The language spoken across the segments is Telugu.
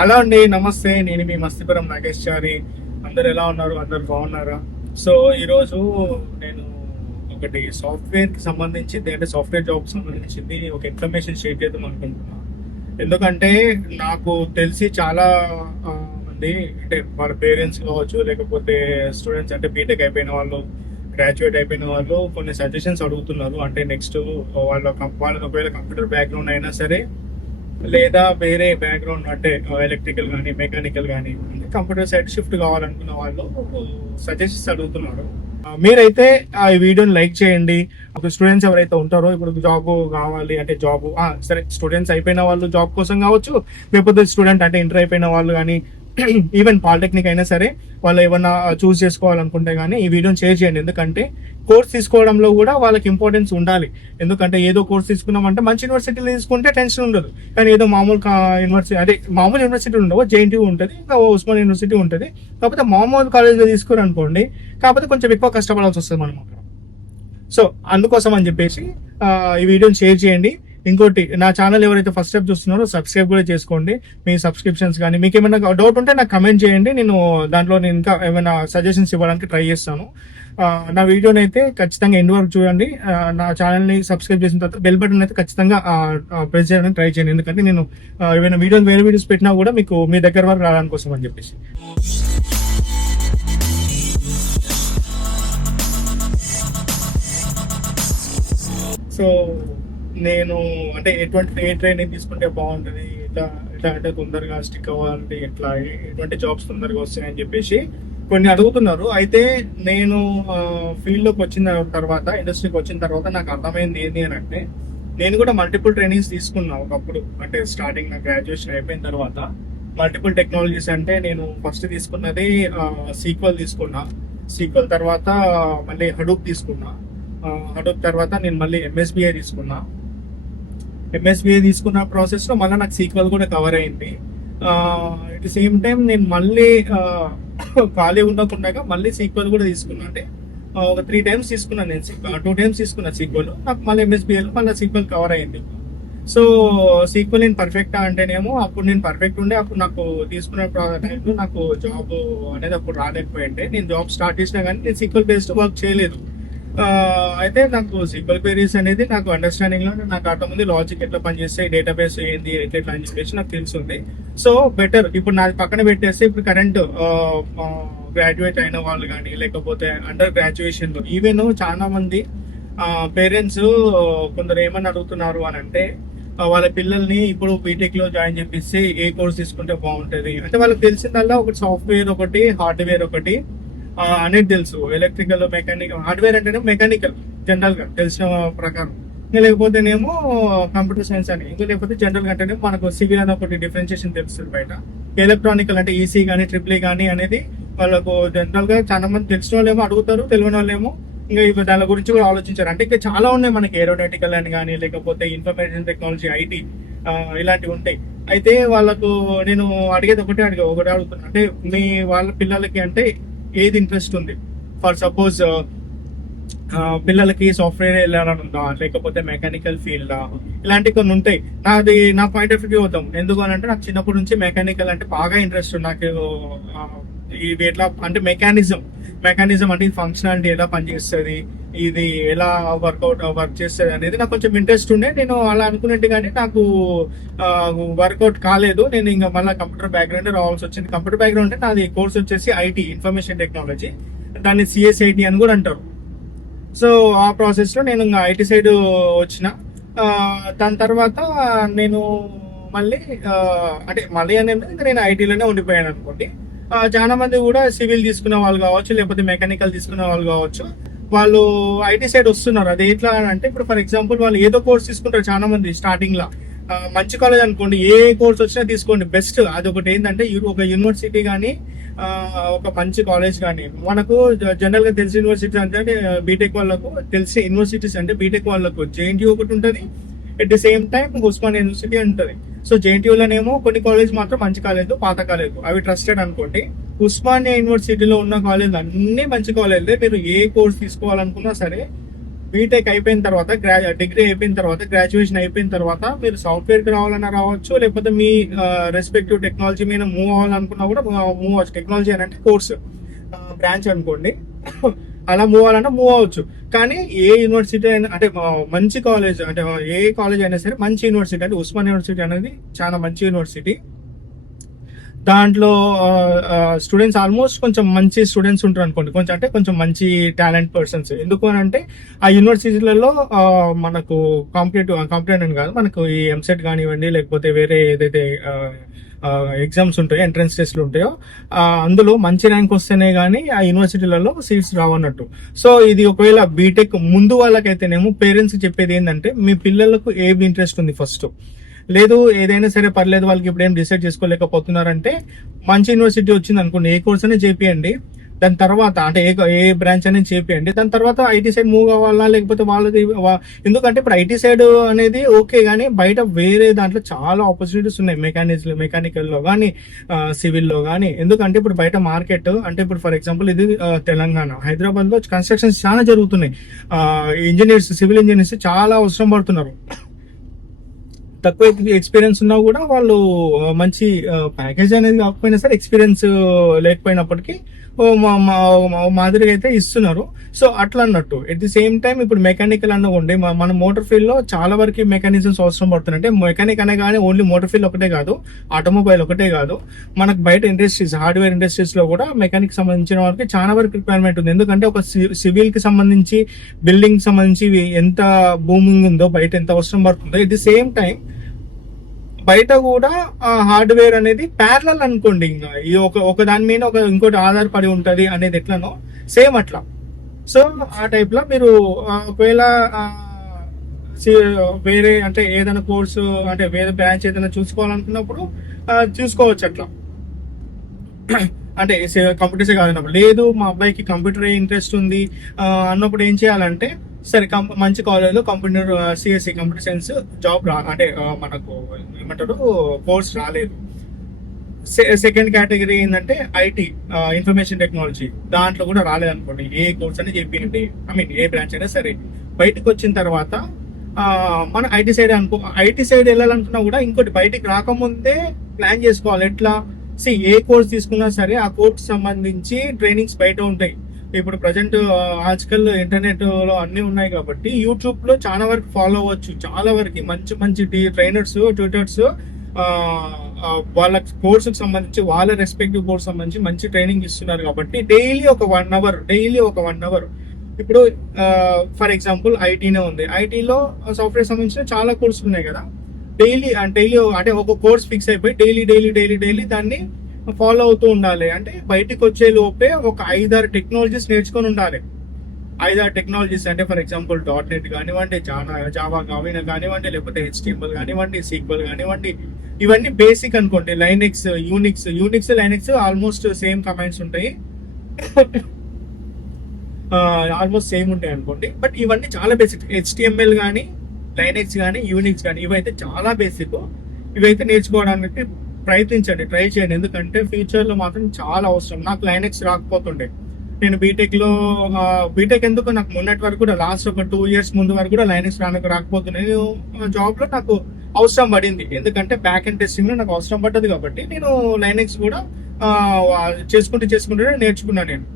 హలో అండి, నమస్తే. నేను మీ మస్తిపురం నాగేష్ చారి. అందరు ఎలా ఉన్నారు? అందరు బాగున్నారా? సో ఈరోజు నేను ఒకటి సాఫ్ట్వేర్ కి సంబంధించింది, అంటే సాఫ్ట్వేర్ జాబ్ సంబంధించింది ఒక ఇన్ఫర్మేషన్ షేర్ చేద్దాం అనుకుంటున్నా. ఎందుకంటే నాకు తెలిసి చాలా మంది, అంటే వాళ్ళ పేరెంట్స్ కావచ్చు, లేకపోతే స్టూడెంట్స్, అంటే బీటెక్ అయిపోయిన వాళ్ళు, గ్రాడ్యుయేట్ అయిపోయిన వాళ్ళు కొన్ని సజెషన్స్ అడుగుతున్నారు. అంటే నెక్స్ట్ వాళ్ళ ఒకవేళ కంప్యూటర్ బ్యాక్గ్రౌండ్ అయినా సరే, లేదా వేరే బ్యాక్గ్రౌండ్, అంటే ఎలక్ట్రికల్ కానీ మెకానికల్ కానీ కంప్యూటర్ సైడ్ షిఫ్ట్ కావాలనుకున్న వాళ్ళు సజెషన్స్ అడుగుతున్నారు. మీరైతే ఈ వీడియోని లైక్ చేయండి. ఒక స్టూడెంట్స్ ఎవరైతే ఉంటారో, ఇప్పుడు జాబ్ కావాలి అంటే జాబ్, సరే స్టూడెంట్స్ అయిపోయిన వాళ్ళు జాబ్ కోసం కావచ్చు, లేకపోతే స్టూడెంట్ అంటే ఇంటర్ అయిపోయిన వాళ్ళు కానీ, ఈవెన్ పాలిటెక్నిక్ అయినా సరే వాళ్ళు ఏమన్నా చూస్ చేసుకోవాలనుకుంటే కానీ ఈ వీడియోని షేర్ చేయండి. ఎందుకంటే కోర్స్ తీసుకోవడంలో కూడా వాళ్ళకి ఇంపార్టెన్స్ ఉండాలి. ఎందుకంటే ఏదో కోర్స్ తీసుకున్నామంటే మంచి యూనివర్సిటీలో తీసుకుంటే టెన్షన్ ఉండదు. కానీ ఏదో మామూలు యూనివర్సిటీ, అంటే మామూలు యూనివర్సిటీ ఉండవు, జేఎన్టీయూ ఉంటుంది, ఇంకా ఉస్మాన్ యూనివర్సిటీ ఉంటుంది. కాకపోతే మామూలు కాలేజ్లో తీసుకురనుకోండి, కాకపోతే కొంచెం ఎక్కువ కష్టపడాల్సి వస్తుంది మనం. సో అందుకోసం అని చెప్పేసి ఈ వీడియోని షేర్ చేయండి. ఇంకోటి, నా ఛానల్ ఎవరైతే ఫస్ట్ స్టెప్ చూస్తున్నారో సబ్స్క్రైబ్ కూడా చేసుకోండి. మీ సబ్స్క్రిప్షన్స్ కానీ మీకు ఏమైనా డౌట్ ఉంటే నాకు కమెంట్ చేయండి. నేను ఇంకా ఏమైనా సజెషన్స్ ఇవ్వడానికి ట్రై చేస్తాను. నా వీడియోని అయితే ఖచ్చితంగా ఎండ్ వరకు చూడండి. నా ఛానల్ని సబ్స్క్రైబ్ చేసిన తర్వాత బెల్ బటన్ అయితే ఖచ్చితంగా ప్రెస్ చేయడానికి ట్రై చేయండి. ఎందుకంటే నేను ఏమైనా వేరే వీడియోస్ పెట్టినా కూడా మీకు మీ దగ్గర వరకు రావడానికి కోసం అని చెప్పేసి. సో నేను అంటే ఏ ట్రైనింగ్ తీసుకుంటే బాగుంటుంది, ఎట్లా అంటే తొందరగా స్టిక్ అవ్వాలంటే ఎట్లా, ఎటువంటి జాబ్స్ తొందరగా వస్తాయని చెప్పేసి కొన్ని అడుగుతున్నారు. అయితే నేను ఫీల్డ్లోకి వచ్చిన తర్వాత, ఇండస్ట్రీకి వచ్చిన తర్వాత నాకు అర్థమైంది ఏంటి అని అంటే, నేను కూడా మల్టిపుల్ ట్రైనింగ్స్ తీసుకున్నా ఒకప్పుడు. అంటే స్టార్టింగ్ నా గ్రాడ్యుయేషన్ అయిపోయిన తర్వాత మల్టిపుల్ టెక్నాలజీస్, అంటే నేను ఫస్ట్ తీసుకున్నది సీక్వెల్ తీసుకున్నా. సీక్వెల్ తర్వాత మళ్ళీ హడూప్ తీసుకున్నా. హడూప్ తర్వాత నేను మళ్ళీ ఎంఎస్బిఐ తీసుకున్నా. ఎంఎస్బిఐ తీసుకున్న ప్రాసెస్లో మళ్ళీ నాకు సీక్వెల్ కూడా కవర్ అయింది. అట్ ది సేమ్ టైం నేను మళ్ళీ ఖాళీ ఉండకుండా మళ్ళీ సీక్వెల్ కూడా తీసుకున్నా. అంటే ఒక 3 times తీసుకున్నాను నేను, 2 times తీసుకున్నా సీక్వెల్. నాకు మళ్ళీ ఎంఎస్బిఐలో మళ్ళీ సీక్వెల్ కవర్ అయింది. సో సీక్వెల్ నేను పర్ఫెక్టా అంటేనేమో అప్పుడు నేను పర్ఫెక్ట్ ఉండే. అప్పుడు నాకు తీసుకున్న టైంలో నాకు జాబ్ అనేది అప్పుడు రాలేకపోయింటే, నేను జాబ్ స్టార్ట్ చేసినా కానీ నేను సీక్వెల్ బేస్డ్ వర్క్ చేయలేదు. అయితే నాకు సీక్వెల్ క్వెరీస్ అనేది నాకు అండర్స్టాండింగ్ లో, నాకు అర్థం లాజిక్ ఎట్లా పనిచేస్తాయి, డేటాబేస్ ఏంది, ఎట్లా అని చెప్పేసి నాకు తెలుసుంది. సో బెటర్ ఇప్పుడు నాది పక్కన పెట్టేస్తే, ఇప్పుడు కరెంట్ గ్రాడ్యుయేట్ అయిన వాళ్ళు కానీ, లేకపోతే అండర్ గ్రాడ్యుయేషన్ లో ఈవెన్ చాలా మంది పేరెంట్స్ కొందరు ఏమని అడుగుతున్నారు అని అంటే, వాళ్ళ పిల్లల్ని ఇప్పుడు బీటెక్ లో జాయిన్ చేపిస్తే ఏ కోర్స్ తీసుకుంటే బాగుంటది అంటే, వాళ్ళకి తెలిసిందల్లా ఒకటి సాఫ్ట్వేర్, ఒకటి హార్డ్వేర్, ఒకటి అనేది తెలుసు. Electrical, mechanical. హార్డ్వేర్ అంటేనే మెకానికల్ జనరల్ గా తెలిసిన ప్రకారం, లేకపోతేనేమో కంప్యూటర్ సైన్స్ అని, ఇంకా లేకపోతే జనరల్ గా అంటేనే మనకు సివిల్ అని ఒకటి డిఫరెన్షియేషన్ తెలుస్తుంది బయట. ఎలక్ట్రానికల్ అంటే ఈసీ కానీ, ట్రిపుల్ కానీ అనేది వాళ్ళకు జనరల్ గా చాలా మంది తెలిసిన వాళ్ళేమో అడుగుతారు, తెలియని వాళ్ళేమో ఇంకా దాని గురించి కూడా ఆలోచించారు. అంటే ఇంకా చాలా ఉన్నాయి మనకి, ఏరోనాటికల్ అని కానీ, లేకపోతే ఇన్ఫర్మేషన్ టెక్నాలజీ, ఐటీ, ఇలాంటివి ఉంటాయి. అయితే వాళ్ళకు నేను అడిగేది ఒకటే అడుగుతున్నా, అంటే మీ వాళ్ళ పిల్లలకి అంటే ఏది ఇంట్రెస్ట్ ఉంది? ఫర్ సపోజ్ పిల్లలకి సాఫ్ట్వేర్ వెళ్ళాలని ఉందా, లేకపోతే మెకానికల్ ఫీల్డ్, ఇలాంటివి కొన్ని ఉంటాయి. నా పాయింట్ ఆఫ్ వ్యూ అవుతాం. ఎందుకు అని అంటే, నాకు చిన్నప్పటి నుంచి మెకానికల్ అంటే బాగా ఇంట్రెస్ట్. నాకు ఇది ఎట్లా అంటే మెకానిజం అంటే ఈ ఫంక్షనాలిటీ ఎలా పనిచేస్తుంది, ఇది ఎలా వర్క్ చేస్తుంది అనేది నాకు కొంచెం ఇంట్రెస్ట్ ఉండే. నేను అలా అనుకున్నట్టుగానే నాకు వర్కౌట్ కాలేదు. నేను ఇంకా మళ్ళీ కంప్యూటర్ బ్యాక్గ్రౌండ్ రావాల్సి వచ్చింది. కంప్యూటర్ బ్యాక్గ్రౌండ్ అంటే నాది కోర్స్ వచ్చేసి ఐటీ, ఇన్ఫర్మేషన్ టెక్నాలజీ, దాన్ని సిఎస్ఐటి అని కూడా అంటారు. సో ఆ ప్రాసెస్ లో నేను ఇంకా ఐటీ సైడ్ వచ్చిన. దాని తర్వాత నేను మళ్ళీ అంటే మళ్ళీ అనేది ఇంకా నేను ఐటీలోనే ఉండిపోయాను అనుకోండి. చాలా మంది కూడా సివిల్ తీసుకున్న వాళ్ళు కావచ్చు, లేకపోతే మెకానికల్ తీసుకున్న వాళ్ళు కావచ్చు, వాళ్ళు ఐటీ సైడ్ వస్తున్నారు. అది ఎట్లా అంటే, ఇప్పుడు ఫర్ ఎగ్జాంపుల్ వాళ్ళు ఏదో కోర్స్ తీసుకుంటారు చాలా మంది స్టార్టింగ్ లా. మంచి కాలేజ్ అనుకోండి, ఏ కోర్స్ వచ్చినా తీసుకోండి, బెస్ట్. అది ఒకటి ఏంటంటే, ఒక యూనివర్సిటీ కానీ, ఒక మంచి కాలేజ్ కానీ, మనకు జనరల్ గా తెలిసిన యూనివర్సిటీస్ అంటే బీటెక్ వాళ్ళకు తెలిసిన యూనివర్సిటీస్ అంటే బీటెక్ వాళ్ళకు జేఎన్టీయూ ఒకటి ఉంటుంది, at the same time Osman university ఉంటుంది. సో జేఎన్టీయూలోనేమో కొన్ని కాలేజ్ మాత్రం మంచి కాలేజ్, పాత కాలేజ్, అవి ట్రస్టెడ్ అనుకోండి. ఉస్మానియా యూనివర్సిటీలో ఉన్న కాలేజ్ అన్ని మంచి కాలేజ్లే. మీరు ఏ కోర్స్ తీసుకోవాలనుకున్నా సరే బీటెక్ అయిపోయిన తర్వాత డిగ్రీ అయిపోయిన తర్వాత గ్రాడ్యుయేషన్ అయిపోయిన తర్వాత మీరు సాఫ్ట్వేర్ కి రావాలన్నా రావచ్చు, లేకపోతే మీ రెస్పెక్టివ్ టెక్నాలజీ మీద మూవ్ అవ్వాలనుకున్నా కూడా మూవ్ అవ్వచ్చు. టెక్నాలజీ అని అంటే కోర్స్ బ్రాంచ్ అనుకోండి, అలా మూవ్ అవ్వాలన్నా మూవ్ అవ్వచ్చు. కానీ ఏ యూనివర్సిటీ అయినా అంటే మంచి కాలేజ్ అంటే ఏ కాలేజ్ అయినా సరే మంచి యూనివర్సిటీ అంటే ఉస్మాన్ యూనివర్సిటీ అనేది చాలా మంచి యూనివర్సిటీ. దాంట్లో స్టూడెంట్స్ ఆల్మోస్ట్ కొంచెం మంచి స్టూడెంట్స్ ఉంటారు అనుకోండి, కొంచెం మంచి టాలెంట్ పర్సన్స్. ఎందుకు అని అంటే ఆ యూనివర్సిటీలలో మనకు కాంపిటేటివ్ అని కాదు, మనకు ఈ ఎంసెట్ కానివ్వండి, లేకపోతే వేరే ఏదైతే ఎగ్జామ్స్ ఉంటాయో, ఎంట్రన్స్ టెస్ట్లు ఉంటాయో, అందులో మంచి ర్యాంక్ వస్తేనే కానీ ఆ యూనివర్సిటీలలో సీట్స్ రావన్నట్టు. సో ఇది ఒకవేళ బీటెక్ ముందు వాళ్ళకైతేనేమో పేరెంట్స్ చెప్పేది ఏంటంటే మీ పిల్లలకు ఏమి ఇంట్రెస్ట్ ఉంది ఫస్ట్, లేదు ఏదైనా సరే పర్లేదు వాళ్ళకి ఇప్పుడు ఏం డిసైడ్ చేసుకోలేకపోతున్నారంటే మంచి యూనివర్సిటీ వచ్చింది అనుకోండి, ఏ కోర్స్ అనేది చేపియండి. దాని తర్వాత అంటే ఏ బ్రాంచ్ అనేది చేపియండి. దాని తర్వాత ఐటీ సైడ్ మూవ్ అవ్వాలా, లేకపోతే వాళ్ళది ఎందుకంటే ఇప్పుడు ఐటీ సైడ్ అనేది ఓకే, కానీ బయట వేరే దాంట్లో చాలా ఆపర్చునిటీస్ ఉన్నాయి, మెకానికల్లో కానీ సివిల్లో కానీ. ఎందుకంటే ఇప్పుడు బయట మార్కెట్ అంటే ఇప్పుడు ఫర్ ఎగ్జాంపుల్ ఇది తెలంగాణ, హైదరాబాద్ లో కన్స్ట్రక్షన్స్ చాలా జరుగుతున్నాయి. ఇంజనీర్స్, సివిల్ ఇంజనీర్స్ చాలా అవసరం పడుతున్నారు. తక్కువ ఎక్స్పీరియన్స్ ఉన్నా కూడా వాళ్ళు మంచి ప్యాకేజ్ అనేది కాకపోయినా సరే ఎక్స్పీరియన్స్ లేకపోయినప్పటికీ మాదిరిగా అయితే ఇస్తున్నారు. సో అట్లా అన్నట్టు. ఎట్ ది సేమ్ టైం ఇప్పుడు మెకానికల్ అనుకోండి, మన మోటార్ ఫీల్డ్ లో చాలా వరకు మెకానిజమ్స్ అవసరం పడుతున్నాయి. అంటే మెకానిక్ అనే కానీ ఓన్లీ మోటార్ ఫీల్డ్ ఒకటే కాదు, ఆటోమొబైల్ ఒకటే కాదు, మనకు బయట ఇండస్ట్రీస్, హార్డ్వేర్ ఇండస్ట్రీస్ లో కూడా మెకానిక్ సంబంధించిన వారికి చాలా వరకు రిక్వైర్మెంట్ ఉంది. ఎందుకంటే ఒక సివిల్ కి సంబంధించి, బిల్డింగ్ సంబంధించి ఎంత బూమింగ్ ఉందో, బయట ఎంత అవసరం పడుతుందో, ఎట్ ది సేమ్ టైం బయట కూడా హార్డ్వేర్ అనేది ప్యారలల్ అనుకోండి. ఇంకా ఈ ఒక దాని మీద ఇంకోటి ఆధారపడి ఉంటది అనేది ఎట్లనో సేమ్ అట్లా. సో ఆ టైప్ లో మీరు ఒకవేళ వేరే అంటే ఏదైనా కోర్సు అంటే వేరే బ్రాంచ్ ఏదైనా చూసుకోవాలనుకున్నప్పుడు చూసుకోవచ్చు అట్లా. అంటే కంప్యూటర్సే కాదన్నప్పుడు, లేదు మా అబ్బాయికి కంప్యూటర్ ఇంట్రెస్ట్ ఉంది అన్నప్పుడు ఏం చేయాలంటే, సరే మంచి కాలేజ్లో computer CSC computer science job అంటే మనకు ఏమంటారు కోర్స్ రాలేదు. సెకండ్ కేటగిరీ ఏంటంటే ఐటీ, ఇన్ఫర్మేషన్ టెక్నాలజీ, దాంట్లో కూడా రాలేదు అనుకోండి, ఏ కోర్స్ అనేది చెప్పియండి, ఏ బ్రాంచ్ అయినా సరే. బయటకు వచ్చిన తర్వాత మన ఐటీ సైడ్ వెళ్ళాలనుకున్నా కూడా ఇంకోటి బయటికి రాకముందే ప్లాన్ చేసుకోవాలి. ఎట్లా ఏ కోర్స్ తీసుకున్నా సరే ఆ కోర్స్ సంబంధించి ట్రైనింగ్స్ బయట ఉంటాయి. ఇప్పుడు ప్రజెంట్ ఆజ్కల్ ఇంటర్నెట్ లో అన్ని ఉన్నాయి కాబట్టి యూట్యూబ్ లో చాలా వరకు ఫాలో అవ్వచ్చు. చాలా వరకు మంచి మంచి ట్రైనర్స్, ట్యూటర్స్ వాళ్ళ కోర్సుకు సంబంధించి, వాళ్ళ రెస్పెక్టివ్ కోర్స్ సంబంధించి మంచి ట్రైనింగ్ ఇస్తున్నారు. కాబట్టి డైలీ ఒక 1 అవర్ ఇప్పుడు ఫర్ ఎగ్జాంపుల్ ఐటీనే ఉంది, ఐటీలో సాఫ్ట్వేర్ సంబంధించిన చాలా కోర్సులు ఉన్నాయి కదా. డైలీ అంటే ఒక కోర్స్ ఫిక్స్ అయిపోయి డైలీ దాన్ని ఫాలో అవుతూ ఉండాలి. అంటే బయటకు వచ్చే లోపే ఒక 5-6 టెక్నాలజీస్ నేర్చుకొని ఉండాలి. 5-6 టెక్నాలజీస్ అంటే ఫర్ ఎగ్జాంపుల్ .NET కానివ్వండి, జావా కానివ్వండి, లేకపోతే HTML కానివ్వండి, SQL కానివ్వండి, ఇవన్నీ బేసిక్ అనుకోండి. Unix Linux almost same commands ఉంటాయి, ఆల్మోస్ట్ సేమ్ ఉంటాయి అనుకోండి. బట్ ఇవన్నీ చాలా బేసిక్. HTML కానీ, లైనెక్స్ కానీ, యూనిక్స్ కానీ, ఇవైతే చాలా బేసిక్. ఇవైతే నేర్చుకోవడానికి ప్రయత్నించండి, ట్రై చేయండి. ఎందుకంటే ఫ్యూచర్ లో మాత్రం చాలా అవసరం. నాకు లైనెక్స్ రాకపోతుండే, నేను బీటెక్ ఎందుకు నాకు మొన్నటి వరకు కూడా లాస్ట్ ఒక 2 years ముందు వరకు కూడా లైనెక్స్ రాకపోతుండే. జాబ్ లో నాకు అవసరం పడింది, ఎందుకంటే బ్యాక్ అండ్ టెస్టింగ్ లో నాకు అవసరం పడ్డది. కాబట్టి నేను లైనెక్స్ కూడా చేసుకుంటూ నేర్చుకున్నాను నేను.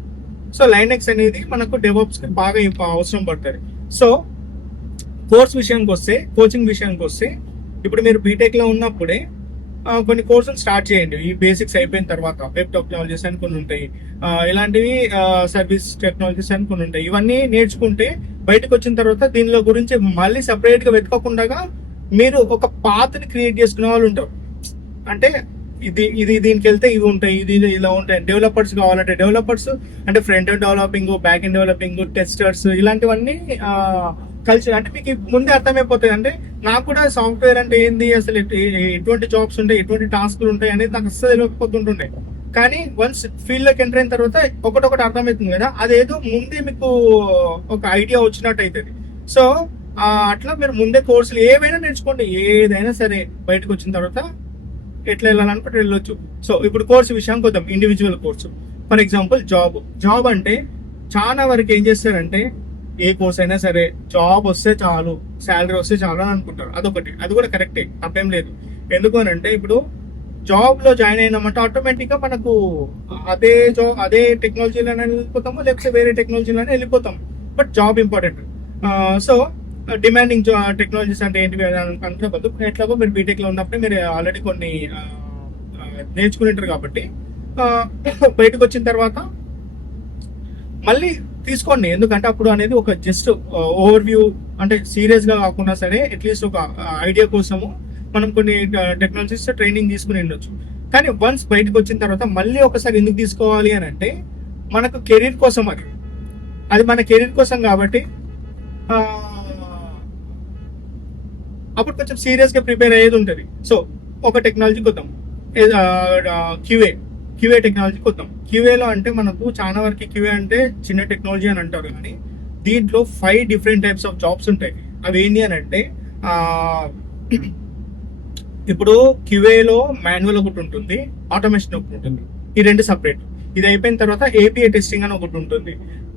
సో లైనెక్స్ అనేది మనకు డెవలప్స్ కి బాగా అవసరం పడుతుంది. సో కోచింగ్ విషయానికి వస్తే ఇప్పుడు మీరు బీటెక్ లో ఉన్నప్పుడే కొన్ని కోర్సులు స్టార్ట్ చేయండి. ఈ బేసిక్స్ అయిపోయిన తర్వాత వెబ్ టెక్నాలజీస్ అని కొన్ని ఉంటాయి, ఇలాంటివి సర్వీస్ టెక్నాలజీస్ అని కొన్ని ఉంటాయి. ఇవన్నీ నేర్చుకుంటే బయటకు వచ్చిన తర్వాత దీనిలో గురించి మళ్ళీ సపరేట్ గా వెతుకోకుండా మీరు ఒక పాత్ని క్రియేట్ చేసుకునే వాళ్ళు ఉంటారు. అంటే దీనికి వెళ్తే ఇవి ఉంటాయి, ఇది ఇలా ఉంటాయి. డెవలపర్స్ కావాలంటే డెవలపర్స్ అంటే front end developing, back end developing, testers, ఇలాంటివన్నీ కల్చర్ అంటే మీకు ముందే అర్థమైపోతాయి. అంటే నాకు కూడా సాఫ్ట్వేర్ అంటే ఏంది, అసలు ఎటువంటి జాబ్స్ ఉంటాయి, ఎటువంటి టాస్క్లు ఉంటాయి అనేది నాకు అస్సలు తెలియకపోతుంటుండే. కానీ వన్స్ ఫీల్డ్ లోకి ఎంటర్ అయిన తర్వాత ఒకటొకటి అర్థమవుతుంది కదా, అదేదో ముందే మీకు ఒక ఐడియా వచ్చినట్టు అవుతుంది. సో అట్లా మీరు ముందే కోర్సులు ఏవైనా నేర్చుకోండి, ఏదైనా సరే బయటకు వచ్చిన తర్వాత ఎట్లా వెళ్ళాలనుకుంటే వెళ్ళొచ్చు. సో ఇప్పుడు కోర్సు విషయానికి వద్దాం. Individual course for example job అంటే చాలా వరకు ఏం చేస్తారంటే ఏ కోర్స్ అయినా సరే జాబ్ వస్తే చాలు, శాలరీ వస్తే చాలు అని అనుకుంటారు. అదొకటి, అది కూడా కరెక్టే, తప్పేం లేదు. ఎందుకు అని అంటే ఇప్పుడు జాబ్ లో జాయిన్ అయినామంటే ఆటోమేటిక్ గా మనకు అదే టెక్నాలజీలోనే వెళ్ళిపోతాము, లేకపోతే వేరే టెక్నాలజీలోనే వెళ్ళిపోతాం. But job important. So demanding technologies అంటే ఏంటివి అనుకోవద్దు. ఎట్లాగో మీరు బీటెక్ లో ఉన్నప్పుడే మీరు ఆల్రెడీ కొన్ని నేర్చుకుని కాబట్టి బయటకు వచ్చిన తర్వాత మళ్ళీ తీసుకోండి. ఎందుకంటే అప్పుడు అనేది ఒక జస్ట్ ఓవర్ వ్యూ, అంటే సీరియస్ గా కాకుండా సరే అట్లీస్ట్ ఒక ఐడియా కోసము మనం కొన్ని టెక్నాలజీస్ ట్రైనింగ్ తీసుకుని ఉండొచ్చు. కానీ వన్స్ బయటకు వచ్చిన తర్వాత మళ్ళీ ఒకసారి ఎందుకు తీసుకోవాలి అని అంటే మనకు కెరీర్ కోసం, అది మన కెరీర్ కోసం కాబట్టి అప్పుడు కొంచెం సీరియస్ గా ప్రిపేర్ అయ్యేది ఉంటుంది. సో ఒక టెక్నాలజీకి వద్దాం, క్యూఏ టెక్నాలజీకి వద్దాం. క్యూఏలో అంటే మనకు చాలా వరకు క్యూఏ అంటే చిన్న టెక్నాలజీ అని అంటారు, కానీ దీంట్లో 5 డిఫరెంట్ టైప్స్ ఆఫ్ జాబ్స్ ఉంటాయి. అవి ఏంటి అని అంటే ఇప్పుడు క్యూఏలో మాన్యువల్ ఒకటి ఉంటుంది, ఆటోమేషన్ ఒకటి ఉంటుంది. ఈ రెండు సపరేట్. ఇది అయిపోయిన తర్వాత ఏపీఐ టెస్టింగ్ అని ఒకటి ఉంటుంది,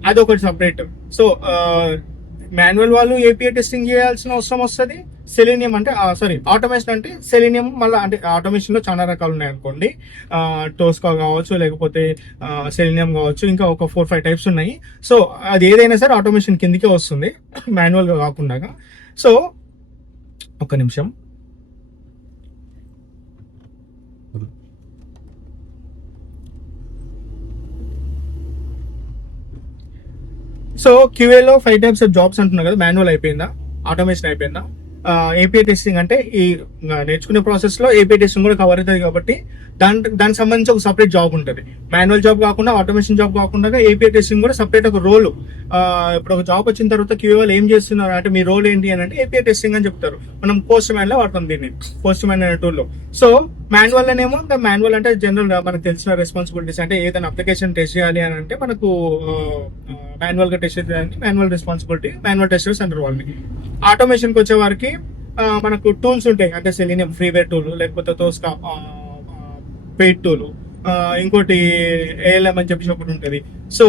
అది ఒకటి సపరేట్. సో మాన్యువల్ వాళ్ళు ఏపీఐ టెస్టింగ్ చేయాల్సిన అవసరం వస్తుంది. సెలీనియం అంటే ఆటోమేషన్ అంటే సెలీనియం మళ్ళీ, అంటే ఆటోమేషన్ లో చాలా రకాలు ఉన్నాయి అనుకోండి. టోస్కా కావచ్చు, లేకపోతే సెలీనియం కావచ్చు, ఇంకా ఒక 4-5 టైప్స్ ఉన్నాయి. సో అది ఏదైనా సరే ఆటోమేషన్ కిందకే వస్తుంది, మాన్యువల్ గా కాకుండా. సో ఒక్క నిమిషం. సో క్యూఏలో 5 టైప్స్ ఆఫ్ జాబ్స్ అంటున్నారు కదా. మాన్యువల్ అయిపోయిందా, ఆటోమేషన్ అయిపోయిందా, ఏపీఐ టెస్టింగ్ అంటే ఈ నేర్చుకునే ప్రాసెస్ లో ఏపీఐ టెస్టింగ్ కూడా కవర్ అవుతుంది కాబట్టి దానికి సంబంధించి ఒక సపరేట్ జాబ్ ఉంటుంది. మాన్యువల్ జాబ్ కాకుండా, ఆటోమేషన్ జాబ్ కాకుండా ఏపీఐ టెస్టింగ్ కూడా సపరేట్ ఒక రోల్. ఇప్పుడు ఒక జాబ్ వచ్చిన తర్వాత క్యూఏ వాళ్ళు ఏం చేస్తున్నారు అంటే మీ రోల్ ఏంటి అని అంటే ఏపీఐ టెస్టింగ్ అని చెప్తారు. మనం పోస్ట్ మ్యాన్ లో వాడతాం దీన్ని, పోస్ట్ మ్యాన్ అనే టూల్ లో. సో మాన్యువల్ అనేమో, మాన్యువల్ అంటే జనరల్ మనకు తెలిసిన రెస్పాన్సిబిలిటీస్, అంటే ఏదైనా అప్లికేషన్ టెస్ట్ చేయాలి అని అంటే మనకు మాన్యువల్ గా టెస్ట్ చేయడానికి మాన్యువల్ రెస్పాన్సిబిలిటీ, మాన్యువల్ టెస్టర్స్ అంటారు వాళ్ళని. ఆటోమేషన్ కి వచ్చే వారికి మనకు టూల్స్ ఉంటాయి, అంటే సెలీనియం ఫ్రీవేర్ టూల్, లేకపోతే తోస్కా పెయిడ్ టూల్, ఇంకోటి ఏఎల్ఎం అని చెప్పేసి ఒకటి ఉంటుంది. సో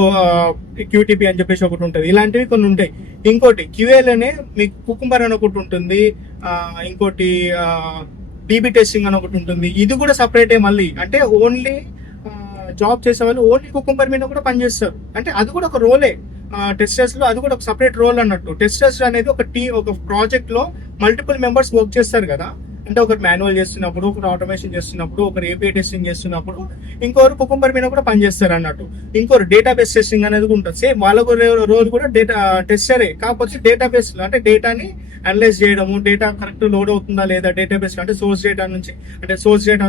క్యూటీపీ అని చెప్పేసి ఒకటి ఉంటుంది. ఇలాంటివి కొన్ని ఉంటాయి. ఇంకోటి క్యూఏలోనే మీకు కుకుంబర్ అని ఒకటి ఉంటుంది, ఇంకోటి డీబీ టెస్టింగ్ అని ఒకటి ఉంటుంది. ఇది కూడా సపరేటే మళ్ళీ. అంటే ఓన్లీ జాబ్ చేసే వాళ్ళు ఓన్లీ కుకుంబర్ మీద కూడా పనిచేస్తారు. అంటే అది కూడా ఒక రోలే. టెస్టర్స్ లో అది కూడా ఒక సపరేట్ రోల్ అన్నట్టు. టెస్టర్స్ అనేది ఒక ప్రాజెక్ట్ లో మల్టిపుల్ మెంబర్స్ వర్క్ చేస్తారు కదా. అంటే ఒకరు మాన్యువల్ చేస్తున్నప్పుడు, ఒకరు ఆటోమేషన్ చేస్తున్నప్పుడు, ఒకరు ఏపీఐ టెస్టింగ్ చేస్తున్నప్పుడు, ఇంకొకరు కుకుంబర్ మీద కూడా పనిచేస్తారు అన్నట్టు. ఇంకొకరు డేటాబేస్ టెస్టింగ్ అనేది ఉంటుంది. సేమ్ వాళ్ళ రోల్ కూడా డేటా టెస్టరే, కాకపోతే డేటాబేస్ అంటే డేటాని అనలైజ్ చేయడము, డేటా కరెక్ట్ లోడ్ అవుతుందా లేదా డేటాబేస్, అంటే సోర్స్ డేటా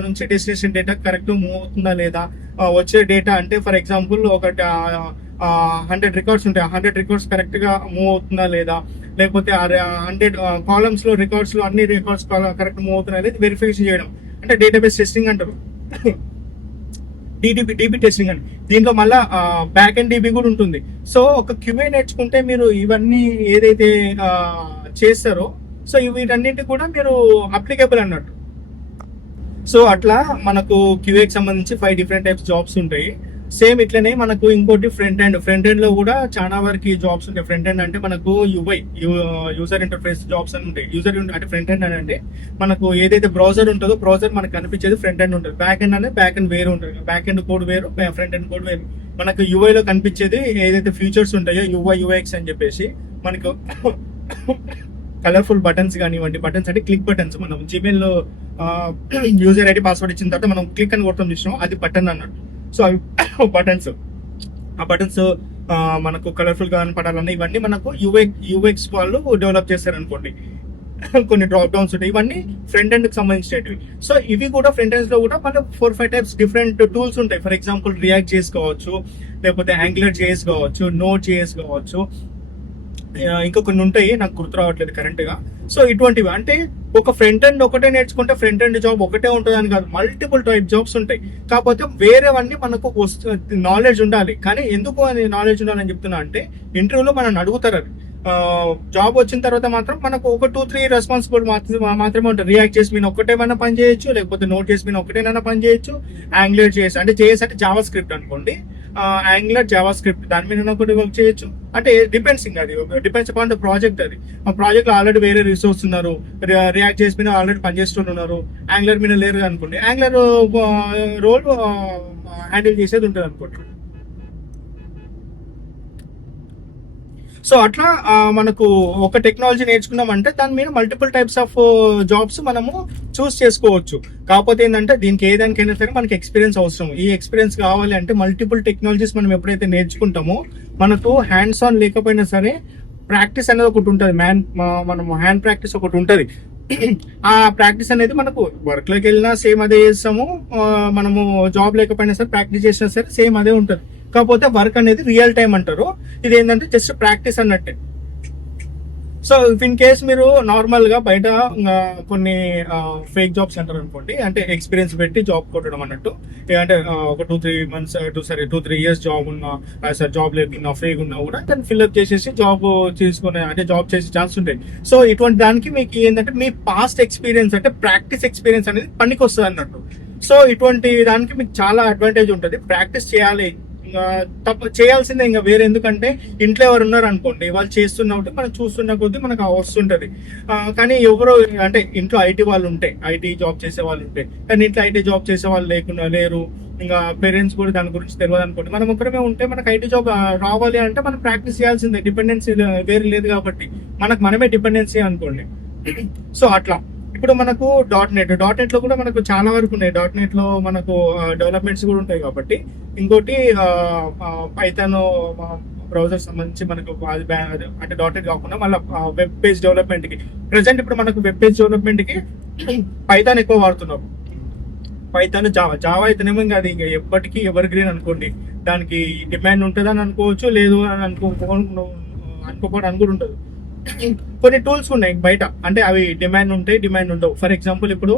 నుంచి డెస్టినేషన్ డేటా కరెక్ట్ మూవ్ అవుతుందా లేదా, వచ్చే డేటా అంటే ఫర్ ఎగ్జాంపుల్ ఒక 100 రికార్డ్స్ ఉంటాయి, 100 రికార్డ్స్ కరెక్ట్ గా మూవ్ అవుతుందా లేదా, లేకపోతే 100 కాలమ్స్ లో రికార్డ్స్ లో అన్ని రికార్డ్స్ కరెక్ట్ మూవ్ అవుతున్నాయి అనేది వెరిఫికేషన్ చేయడం, అంటే డేటాబేస్ టెస్టింగ్ అంటారు. డీబీ టెస్టింగ్ అని. దీంట్లో మళ్ళా బ్యాక్ అండ్ డీబీ కూడా ఉంటుంది. సో ఒక క్యూఏ నేర్చుకుంటే మీరు ఇవన్నీ ఏదైతే చేస్తారో, సో వీటన్నిటి కూడా మీరు అప్లికేబుల్ అన్నట్టు. సో అట్లా మనకు క్యూఏకి సంబంధించి 5 డిఫరెంట్ టైప్స్ జాబ్స్ ఉంటాయి. సేమ్ ఇట్లనే మనకు ఇంకోటి ఫ్రంట్ ఎండ్ లో కూడా చాలా వరకు జాబ్స్ ఉంటాయి. ఫ్రంట్ ఎండ్ అంటే మనకు యూజర్ ఇంటర్ఫేస్ జాబ్స్ అని ఉంటాయి. అంటే ఫ్రంట్ ఎండ్ అంటే మనకు ఏదైతే బ్రౌజర్ ఉంటుందో, బ్రౌజర్ మనకు కనిపించేది ఫ్రంట్ ఎండ్ ఉంటుంది. బ్యాక్ ఎండ్ అనేది బ్యాక్ ఎండ్ వేరు ఉంటుంది. బ్యాక్ ఎండ్ కోడ్ వేరు, ఫ్రంట్ ఎండ్ కోడ్ వేరు. మనకు యూఐ లో కనిపించేది ఏదైతే ఫీచర్స్ ఉంటాయో యూఐఎక్స్ అని చెప్పేసి మనకు కలర్ఫుల్ బటన్స్ కానివ్వండి, బటన్స్ అంటే క్లిక్ బటన్స్. మనం జీమెయిల్ లో యూజర్ ఐడి పాస్వర్డ్ ఇచ్చిన తర్వాత మనం క్లిక్ అని కొడతాం చూసినాం, అది బటన్ అన్నట్టు. సో అవి బటన్స్. ఆ బటన్స్ మనకు కలర్ఫుల్ గా కనపడాలన్నా ఇవన్నీ మనకు యూఎక్స్ వాళ్ళు డెవలప్ చేస్తారు అనుకోండి. కొన్ని డ్రాప్ డౌన్స్ ఉంటాయి, ఇవన్నీ ఫ్రంట్ ఎండ్ కి సంబంధించినవి. సో ఇవి కూడా ఫ్రంట్ ఎండ్స్ లో కూడా మనకు 4-5 టైప్స్ డిఫరెంట్ టూల్స్ ఉంటాయి. ఫర్ ఎగ్జాంపుల్ రియాక్ట్ జేఎస్ కావచ్చు, లేకపోతే యాంగులర్ జేఎస్ కావచ్చు, నోడ్ జేఎస్ కావచ్చు, ఇంకా కొన్ని ఉంటాయి, నాకు గుర్తు రావట్లేదు కరెంట్ గా. సో ఇటువంటివి అంటే ఒక ఫ్రంట్ ఎండ్ ఒకటే నేర్చుకుంటే ఫ్రంట్ ఎండ్ జాబ్ ఒకటే ఉంటుంది అని కాదు, మల్టిపుల్ టైప్ జాబ్స్ ఉంటాయి. కాకపోతే వేరేవన్నీ మనకు నాలెడ్జ్ ఉండాలి. కానీ ఎందుకు అని నాలెడ్జ్ ఉండాలని చెప్తున్నా అంటే ఇంటర్వ్యూలో మనం అడుగుతారు. అది జాబ్ వచ్చిన తర్వాత మాత్రం మనకు ఒక 2-3 రెస్పాన్సిబుల్ మాత్రమే ఉంటుంది. రియాక్ట్ చేసి మీరు ఒకటేమైనా పని చేయొచ్చు, లేకపోతే నోట్ చేసి మీరు ఒకటేమైనా పని చేయొచ్చు. యాంగులర్ జేఎస్ అంటే జావా స్క్రిప్ట్ అనుకోండి, యాంగులర్, జావా స్క్రిప్ట్ దాని మీద ఒకటి వర్క్ చేయొచ్చు. అంటే డిపెండ్స్, ఇంకా అది డిపెండ్స్ అపాన్ ద ప్రాజెక్ట్. అది ఆ ప్రాజెక్ట్ లో ఆల్రెడీ వేరే రిసోర్స్ ఉన్నారు, రియాక్ట్ చేసి మీద ఆల్రెడీ పనిచేస్తున్న ఉన్నారు, యాంగులర్ మీద లేరు అనుకోండి, యాంగులర్ రోల్ హ్యాండిల్ చేసేది ఉంటుంది అనుకోండి. సో అట్లా మనకు ఒక టెక్నాలజీ నేర్చుకున్నామంటే దాని మీద మల్టిపుల్ టైప్స్ ఆఫ్ జాబ్స్ మనము చూస్ చేసుకోవచ్చు. కాకపోతే ఏంటంటే దీనికి ఏదానికైనా సరే మనకి ఎక్స్పీరియన్స్ అవసరం. ఈ ఎక్స్పీరియన్స్ కావాలి అంటే మల్టిపుల్ టెక్నాలజీస్ మనం ఎప్పుడైతే నేర్చుకుంటామో మనకు హ్యాండ్స్ ఆన్ లేకపోయినా సరే ప్రాక్టీస్ అనేది ఒకటి ఉంటుంది. మనం హ్యాండ్ ప్రాక్టీస్ ఒకటి ఉంటుంది. ఆ ప్రాక్టీస్ అనేది మనకు వర్క్ లోకి వెళ్ళినా సేమ్ అదే చేస్తాము, మనము జాబ్ లేకపోయినా సరే ప్రాక్టీస్ చేసినా సరే సేమ్ అదే ఉంటుంది. కాకపోతే వర్క్ అనేది రియల్ టైం అంటారు, ఇది ఏంటంటే జస్ట్ ప్రాక్టీస్ అన్నట్టే. సో ఇన్ కేస్ మీరు నార్మల్ గా బయట కొన్ని ఫేక్ జాబ్స్ అంటారు అనుకోండి, అంటే ఎక్స్పీరియన్స్ పెట్టి జాబ్ కొట్టడం అన్నట్టు. అంటే ఒక 2-3 months 2-3 years జాబ్ ఉన్నా సార్ జాబ్ లేకున్నా ఫేక్ ఉన్నా కూడా దాన్ని ఫిల్అప్ చేసేసి జాబ్ తీసుకునే అంటే జాబ్ చేసే ఛాన్స్ ఉంటాయి. సో ఇటువంటి దానికి మీకు ఏంటంటే మీ పాస్ట్ ఎక్స్పీరియన్స్ అంటే ప్రాక్టీస్ ఎక్స్పీరియన్స్ అనేది పనికి వస్తుంది అన్నట్టు. సో ఇటువంటి దానికి మీకు చాలా అడ్వాంటేజ్ ఉంటుంది. ప్రాక్టీస్ చేయాలి, తప్ప చేయాల్సిందే, ఇంకా వేరే. ఎందుకంటే ఇంట్లో ఎవరు ఉన్నారు అనుకోండి, వాళ్ళు చేస్తున్నప్పుడు మనం చూస్తున్న కొద్దీ మనకు వస్తుంటది. కానీ ఎవరో అంటే ఇంట్లో ఐటీ వాళ్ళు ఉంటే, ఐటీ జాబ్ చేసే వాళ్ళు ఉంటే, కానీ ఇంట్లో ఐటీ జాబ్ చేసే వాళ్ళు లేరు, ఇంకా పేరెంట్స్ కూడా దాని గురించి తెలియదు అనుకోండి, మనం ఒక్కరమే ఉంటే మనకు ఐటీ జాబ్ రావాలి అంటే మనం ప్రాక్టీస్ చేయాల్సిందే. డిపెండెన్సీ వేరే లేదు కాబట్టి మనమే డిపెండెన్సీ అనుకోండి. సో అట్లా ఇప్పుడు మనకు .NET లో కూడా మనకు చాలా వరకు ఉన్నాయి. .NET లో మనకు డెవలప్మెంట్స్ కూడా ఉంటాయి కాబట్టి. ఇంకోటి పైథాన్ బ్రౌజర్ సంబంధించి మనకు అంటే .NET కాకుండా మళ్ళీ వెబ్ పేజ్ డెవలప్మెంట్ కి ప్రెసెంట్ ఇప్పుడు మనకు వెబ్ పేజ్ డెవలప్మెంట్ కి పైథాన్ ఎక్కువ వాడుతున్నాం. పైథాన్, జావా అయితేనేమో ఇంకా అది ఇంకా ఎప్పటికీ ఎవర్ గ్రీన్ అనుకోండి. దానికి డిమాండ్ ఉంటుందని అనుకోవచ్చు, లేదు అని అనుకోకపోవడానికి కూడా ఉంటుంది. కొన్ని టూల్స్ ఉన్నాయి బయట, అంటే అవి డిమాండ్ ఉంటాయి, డిమాండ్ ఉండవు. ఫర్ ఎగ్జాంపుల్ ఇప్పుడు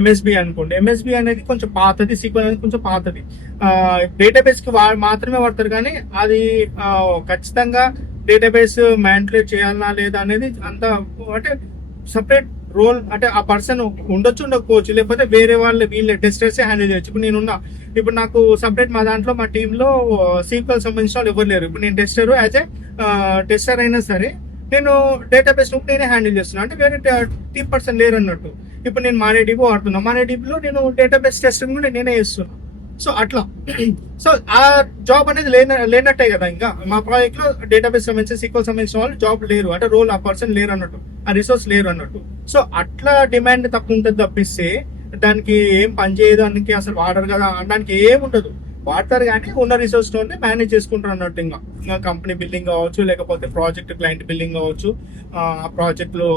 MSB అనుకోండి. MSB అనేది కొంచెం పాతది, SQL అనేది కొంచెం పాతది. డేటాబేస్ కి మాత్రమే వాడతారు, కానీ అది ఖచ్చితంగా డేటాబేస్ మ్యానిపులేట్ చేయాలన్నా లేదా అనేది అంత అంటే సపరేట్ రోల్, అంటే ఆ పర్సన్ ఉండొచ్చు ఉండకపోవచ్చు, లేకపోతే వేరే వీళ్ళ టెస్టర్స్ హ్యాండిల్ చేయొచ్చు. ఇప్పుడు నాకు సపరేట్ మా దాంట్లో మా టీంలో SQL సంబంధించిన వాళ్ళు ఎవరు లేరు. ఇప్పుడు నేను టెస్టర్, యాజ్ ఏ టెస్టర్ అయినా సరే నేను డేటాబేస్ నేనే హ్యాండిల్ చేస్తున్నా, అంటే వేరే టీమ్ పర్సన్ లేరు అన్నట్టు. ఇప్పుడు నేను MariaDB వాడుతున్నా, MariaDBలో నేను డేటాబేస్ టెస్టింగ్ కూడా నేనే చేస్తున్నా. సో అట్లా. సో ఆ జాబ్ అనేది లేనట్టే కదా. ఇంకా మా ప్రాజెక్ట్ లో డేటాబేస్ సంబంధించి SQL సంబంధించిన వాళ్ళు జాబ్ లేరు, అంటే రోల్ ఆ పర్సన్ లేరు అన్నట్టు, ఆ రిసోర్స్ లేరు అన్నట్టు. సో అట్లా డిమాండ్ తక్కువ ఉంటుంది తప్పిస్తే దానికి ఏం పని చేయడానికి అసలు వాడరు కదా అనడానికి ఏముండదు. వాడతారు కానీ ఉన్న రిసోర్స్ తోనే మేనేజ్ చేసుకుంటారు అన్నట్టు. ఇంకా కంపెనీ బిల్డింగ్ కావచ్చు, లేకపోతే ప్రాజెక్ట్ క్లయింట్ బిల్డింగ్ కావచ్చు, ప్రాజెక్ట్ లో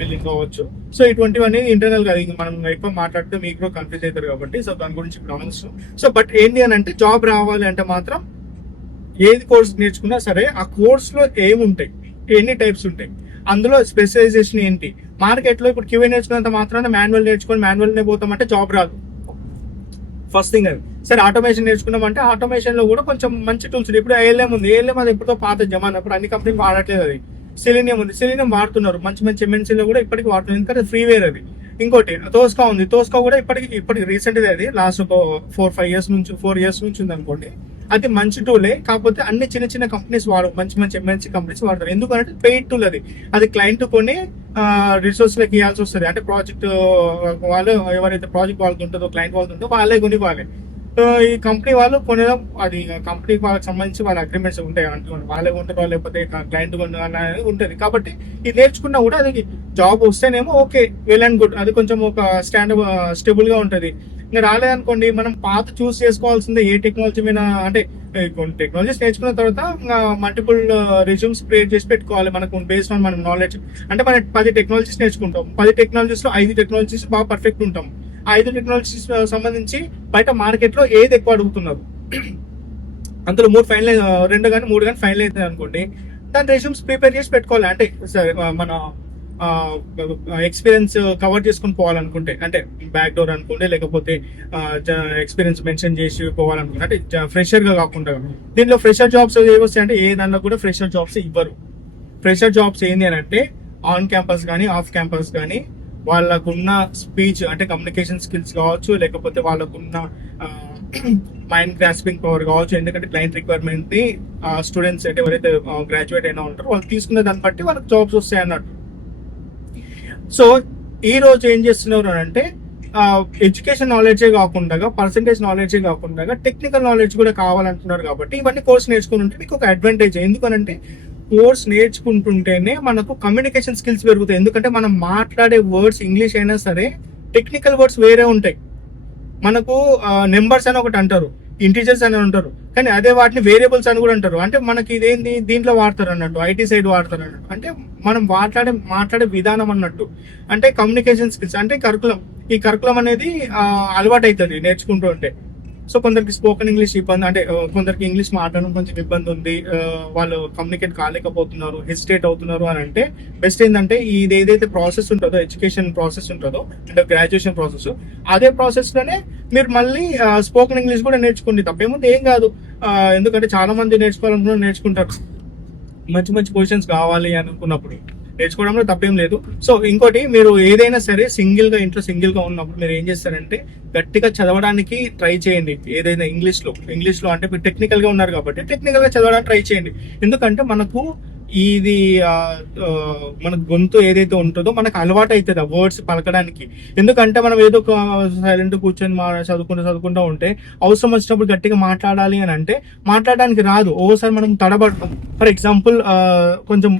బిల్డింగ్ కావచ్చు. సో ఇటువంటివన్నీ ఇంటర్నల్ గా మనం ఎక్కువ మాట్లాడితే మీకు కూడా కన్ఫ్యూజ్ అవుతారు కాబట్టి సో దాని గురించి ఇప్పుడు అవసరం. సో బట్ ఏంటి అని అంటే జాబ్ రావాలి అంటే మాత్రం ఏది కోర్స్ నేర్చుకున్నా సరే ఆ కోర్స్ లో ఏముంటాయి, ఎన్ని టైప్స్ ఉంటాయి, అందులో స్పెషలైజేషన్ ఏంటి. మార్కెట్ లో ఇప్పుడు QA నేర్చుకున్నంత మాత్రాన మాన్యువల్ నేర్చుకొని మాన్యువల్నే పోతామంటే జాబ్ రాదు. ఫస్ట్ థింగ్ అది. సరే ఆటోమేషన్ నేర్చుకున్నామంటే ఆటోమేషన్ లో కూడా కొంచెం మంచి టూల్స్. ఇప్పుడు ALM ఉంది, ALM అది ఎప్పుడో పాత జమానా, ఇప్పుడు అన్ని కంపెనీలు వాడట్లేదు. అది సెలీనియం ఉంది, సెలీనియం వాడుతున్నారు, మంచి మంచి MNC లో కూడా ఇప్పటికి వాడుతున్నారు, ఎందుకంటే ఫ్రీవేర్ అది. ఇంకోటి తోస్కా ఉంది, తోస్కా కూడా ఇప్పటికి రీసెంట్ గా అది లాస్ట్ ఒక 4 years నుంచి ఉంది అనుకోండి. అది మంచి టూలే, కాకపోతే అన్ని చిన్న చిన్న కంపెనీస్ మంచి మంచి MNC కంపెనీస్ వాడతారు. ఎందుకంటే పెయిడ్ టూల్ అది క్లయింట్ కొని రిసోర్స్ లకి ఇవ్వాల్సి వస్తుంది. అంటే ప్రాజెక్ట్ వాళ్ళు ఎవరైతే ప్రాజెక్ట్ వాళ్ళకి ఉంటుందో, క్లయింట్ వాళ్ళకి ఉంటుందో వాళ్ళే కొని వాళ్ళే. ఈ కంపెనీ వాళ్ళు కొనేదాం, అది కంపెనీ వాళ్ళకి సంబంధించి వాళ్ళ అగ్రిమెంట్స్ ఉంటాయి, అనుకోండి వాళ్ళే కొంటారో లేకపోతే క్లయింట్ అనేది ఉంటుంది. కాబట్టి ఇది నేర్చుకున్నా కూడా అది జాబ్ వస్తేనేమో ఓకే, వెల్ అండ్ గుడ్, అది కొంచెం ఒక స్టేబుల్ గా ఉంటుంది. ఇంకా రాలేదనుకోండి మనం పాత చూస్ చేసుకోవాల్సిందే ఏ టెక్నాలజీ మీద. అంటే కొన్ని టెక్నాలజీస్ నేర్చుకున్న తర్వాత మల్టిపుల్ రెజ్యూమ్స్ క్రియేట్ చేసి పెట్టుకోవాలి మనకు బేస్డ్ ఆన్ మన నాలెడ్జ్. అంటే మనం 10 టెక్నాలజీస్ నేర్చుకుంటాం, 10 టెక్నాలజీస్ లో 5 టెక్నాలజీస్ బాగా పర్ఫెక్ట్ ఉంటాం. 5 టెక్నాలజీస్ సంబంధించి బయట మార్కెట్ లో ఏది ఎక్కువ అడుగుతున్నారు, అందులో 2 కానీ 3 కానీ ఫైనల్ అవుతుంది అనుకోండి, దాని రెజ్యూమ్స్ ప్రిపేర్ చేసి పెట్టుకోవాలి. అంటే మన ఎక్స్పీరియన్స్ కవర్ చేసుకుని పోవాలనుకుంటే, అంటే బ్యాక్ డోర్ అనుకోండి, లేకపోతే ఎక్స్పీరియన్స్ మెన్షన్ చేసి పోవాలనుకుంటే, అంటే ఫ్రెషర్ గా కాకుండా. దీనిలో ఫ్రెషర్ జాబ్స్ ఏవొస్తాయి అంటే ఏ దానిలో కూడా ఫ్రెషర్ జాబ్స్ ఇవ్వరు. ఫ్రెషర్ జాబ్స్ ఏంటి అని అంటే ఆన్ క్యాంపస్ కానీ ఆఫ్ క్యాంపస్ కానీ వాళ్ళకున్న స్పీచ్ అంటే కమ్యూనికేషన్ స్కిల్స్ కావచ్చు, లేకపోతే వాళ్ళకున్న మైండ్ గ్రాస్పింగ్ పవర్ కావచ్చు, ఎందుకంటే క్లయింట్ రిక్వైర్మెంట్ ని స్టూడెంట్స్ అంటే ఎవరైతే గ్రాడ్యుయేట్ అయినా ఉంటారో వాళ్ళు తీసుకునే దాన్ని బట్టి వాళ్ళకి జాబ్స్ వస్తాయి అన్నట్టు. సో ఈ రోజు ఏం చేస్తున్నారు అని అంటే ఎడ్యుకేషన్ నాలెడ్జే కాకుండా, పర్సంటేజ్ నాలెడ్జే కాకుండా టెక్నికల్ నాలెడ్జ్ కూడా కావాలంటున్నారు. కాబట్టి ఇవన్నీ కోర్స్ నేర్చుకుని ఉంటే మీకు ఒక అడ్వాంటేజ్. ఎందుకనంటే కోర్స్ నేర్చుకుంటుంటేనే మనకు కమ్యూనికేషన్ స్కిల్స్ పెరుగుతాయి. ఎందుకంటే మనం మాట్లాడే వర్డ్స్ ఇంగ్లీష్ అయినా సరే టెక్నికల్ వర్డ్స్ వేరే ఉంటాయి. మనకు నెంబర్స్ అని ఒకటి అంటారు, ఇంటీజర్స్ అని అంటారు, కానీ అదే వాటిని వేరియబుల్స్ అని కూడా అంటారు. అంటే మనకి ఇదేంటి దీంట్లో వాడతారు అన్నట్టు, ఐటీ సైడ్ వాడతారు అన్నట్టు. అంటే మనం మాట్లాడే విధానం అన్నట్టు. అంటే కమ్యూనికేషన్ స్కిల్స్ అంటే ఈ కరికులం అనేది అలవాటు అవుతుంది నేర్చుకుంటూ ఉంటే. సో కొందరికి స్పోకెన్ ఇంగ్లీష్ ఇబ్బంది, అంటే కొందరికి ఇంగ్లీష్ మాట్లాడడం కొంచెం ఇబ్బంది ఉంది, వాళ్ళు కమ్యూనికేట్ కాలేకపోతున్నారు, హెసిటేట్ అవుతున్నారు అని అంటే బెస్ట్ ఏంటంటే ఇది ఏదైతే ప్రాసెస్ ఉంటుందో, ఎడ్యుకేషన్ ప్రాసెస్ ఉంటుందో అంటే గ్రాడ్యుయేషన్ ప్రాసెస్, అదే ప్రాసెస్ లోనే మీరు మళ్ళీ స్పోకెన్ ఇంగ్లీష్ కూడా నేర్చుకోండి. తప్పేముంది, ఏం కాదు. ఎందుకంటే చాలా మంది నేర్చుకుంటారు, మంచి మంచి పొజిషన్స్ కావాలి అనుకున్నప్పుడు నేర్చుకోవడంలో తప్పేం లేదు. సో ఇంకోటి, మీరు ఏదైనా సరే ఇంట్లో సింగిల్ గా ఉన్నప్పుడు మీరు ఏం చేస్తారంటే గట్టిగా చదవడానికి ట్రై చేయండి. ఏదైనా ఇంగ్లీష్ లో అంటే మీరు టెక్నికల్ గా ఉన్నారు కాబట్టి టెక్నికల్ గా చదవడానికి ట్రై చేయండి. ఎందుకంటే మనకు ఇది మన గొంతు ఏదైతే ఉంటుందో మనకు అలవాటు అవుతుంది ఆ వర్డ్స్ పలకడానికి. ఎందుకంటే మనం ఏదో సైలెంట్ కూర్చొని చదువుకుంటూ ఉంటే అవసరం వచ్చినప్పుడు గట్టిగా మాట్లాడాలి అని అంటే మాట్లాడడానికి రాదు. ఓసారి మనం తడబడతాం. ఫర్ ఎగ్జాంపుల్ కొంచెం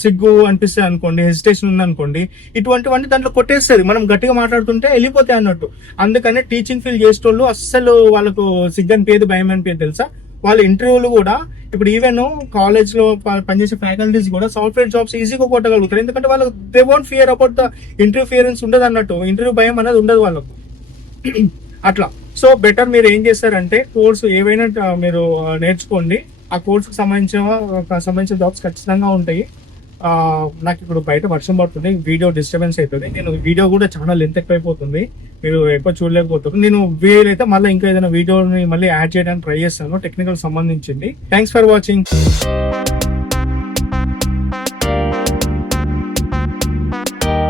సిగ్గు అనిపిస్తుంది అనుకోండి, హెసిటేషన్ ఉంది అనుకోండి, ఇటువంటివన్నీ దాంట్లో కొట్టేస్తుంది. మనం గట్టిగా మాట్లాడుతుంటే వెళ్ళిపోతాయి అన్నట్టు. అందుకనే టీచింగ్ ఫీల్డ్ చేసేటోళ్ళు అస్సలు వాళ్ళకు సిగ్గు అనిపించదు, భయం అనిపించదు తెలుసా. వాళ్ళ ఇంటర్వ్యూలు కూడా ఇప్పుడు ఈవెన్ కాలేజ్ లో పనిచేసే ఫ్యాకల్టీస్ కూడా సాఫ్ట్వేర్ జాబ్స్ ఈజీగా కొట్టగలుగుతారు. ఎందుకంటే వాళ్ళకి they won't fear about the interference ఉండదు అన్నట్టు, ఇంటర్వ్యూ భయం అనేది ఉండదు వాళ్ళకు. అట్లా. సో బెటర్ మీరు ఏం చేస్తారంటే కోర్సు ఏవైనా మీరు నేర్చుకోండి. ఆ కోర్సుకు సంబంధించిన జాబ్స్ ఖచ్చితంగా ఉంటాయి. నాకు ఇప్పుడు బయట వర్షం పడుతుంది, వీడియో డిస్టర్బెన్స్ అవుతుంది. నేను వీడియో కూడా చాలా లెంత్ ఎక్కువైపోతుంది, మీరు ఎక్కువ చూడలేకపోతారు. నేను వీలైతే మళ్ళీ ఇంకా ఏదైనా వీడియోని మళ్ళీ యాడ్ చేయడానికి ట్రై చేస్తాను టెక్నికల్ సంబంధించింది. Thanks for watching.